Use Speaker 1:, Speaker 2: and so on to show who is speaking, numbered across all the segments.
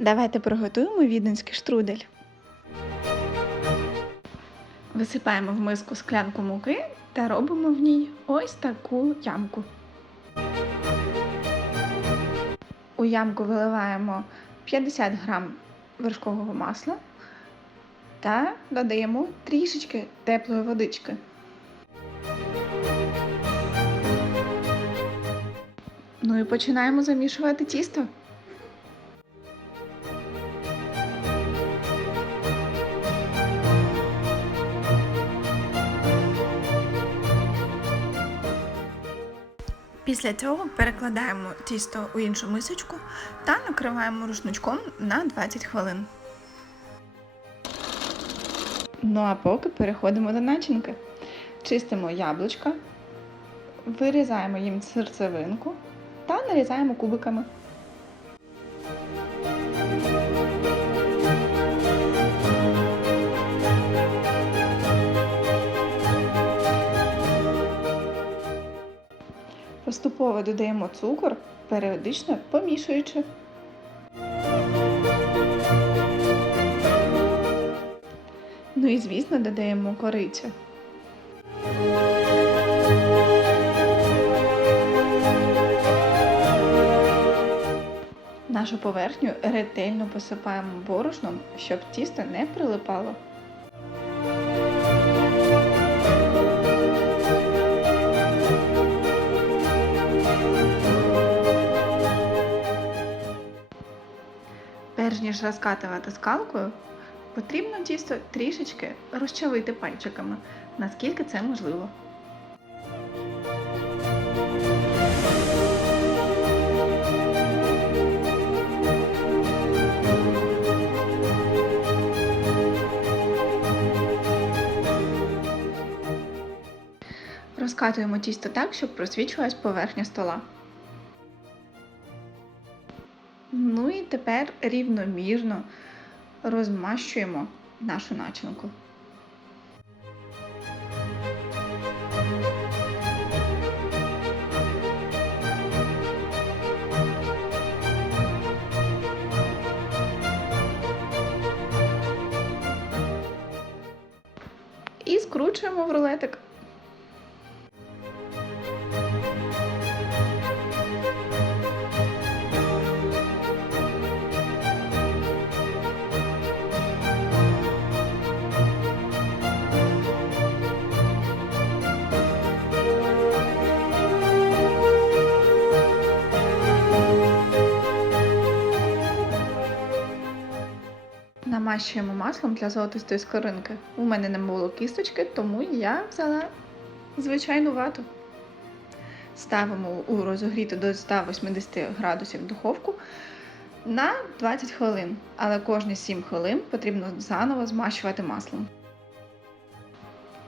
Speaker 1: Давайте приготуємо віденський штрудель. Висипаємо в миску склянку муки та робимо в ній ось таку ямку. У ямку виливаємо 50 грам вершкового масла та додаємо трішечки теплої водички. Ну і починаємо замішувати тісто. Після цього перекладаємо тісто у іншу мисочку та накриваємо рушничком на 20 хвилин. Ну а поки переходимо до начинки. Чистимо яблучка, вирізаємо їм серцевинку та нарізаємо кубиками. Поступово додаємо цукор, періодично помішуючи. Ну і звісно додаємо корицю. Нашу поверхню ретельно посипаємо борошном, щоб тісто не прилипало. Перш ніж розкатувати скалкою, потрібно тісто трішечки розчавити пальчиками, наскільки це можливо. Розкатуємо тісто так, щоб просвічувалась поверхня стола. Ну і тепер рівномірно розмащуємо нашу начинку. Скручуємо в рулетик. Намащуємо маслом для золотистої скоринки. У мене не було кісточки, тому я взяла звичайну вату. Ставимо у розогріту до 180 градусів духовку на 20 хвилин, але кожні 7 хвилин потрібно заново змащувати маслом.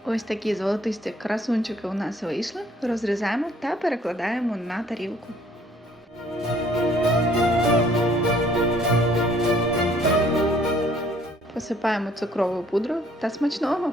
Speaker 1: Ось такі золотисті красунчики у нас вийшли. Розрізаємо та перекладаємо на тарілку. Посипаємо цукровою пудрою та смачного.